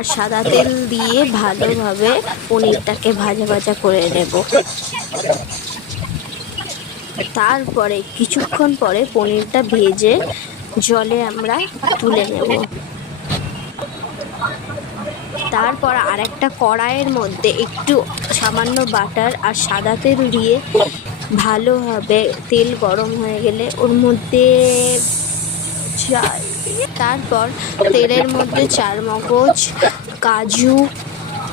আর সাদা তেল দিয়ে ভালোভাবে পনিরটাকে ভাজা ভাজা করে নেব। তারপরে কিছুক্ষণ পরে পনিরটা ভেজে জলে আমরা তুলে নেব। তারপর আরেকটা কড়াইয়ের মধ্যে একটু সামান্য বাটার আর সাদা তেল দিয়ে ভালোভাবে তেল গরম হয়ে গেলে ওর মধ্যে তারপর তেলের মধ্যে চারমগজ, কাজু,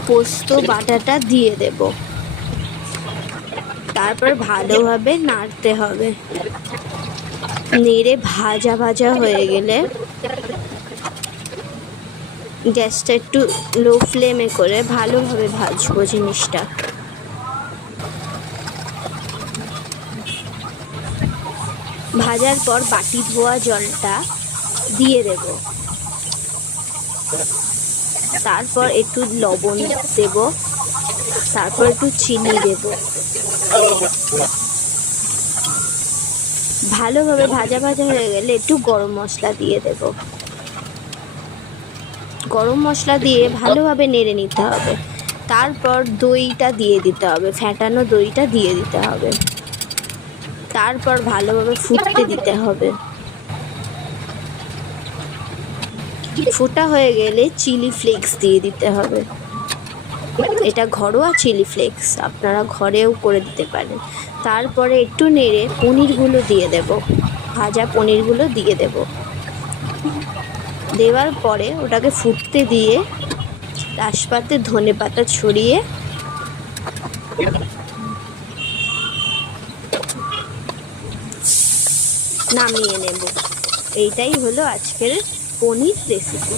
পোস্ত বাটাটা দিয়ে দেব। তারপর ভালোভাবে নাড়তে হবে। নেড়ে ভাজা ভাজা হয়ে গেলে গ্যাসটা একটু লো ফ্লেমে করে ভালোভাবে ভাজবো জিনিসটা। ভাজার পর বাটি ধোয়া জলটা দিয়ে দেব। তারপর একটু লবণ দেব, তারপর একটু চিনি দেব। ভালোভাবে ভাজা ভাজা হয়ে গেলে একটু গরম মশলা দিয়ে দেব। গরম মশলা দিয়ে ভালোভাবে নেড়ে নিতে হবে। তারপর দইটা দিয়ে দিতে হবে, ফ্যাটানো দইটা দিয়ে দিতে হবে। তারপর ভালোভাবে ফুটতে দিতে হবে। ফোটা হয়ে গেলে চিলি ফ্লেক্স দিয়ে দিতে হবে। এটা ঘরোয়া চিলি ফ্লেক্স, আপনারা ঘরেও করে দিতে পারেন। তারপরে একটু নেড়ে পনিরগুলো দিয়ে দেব, ভাজা পনিরগুলো দিয়ে দেব। দেওয়ার পরে ওটাকে ফুটতে দিয়ে তেজপাতা ধনেপাতা ছড়িয়ে নামিয়ে নেব। এইটাই হলো আজকের পনির রেসিপি।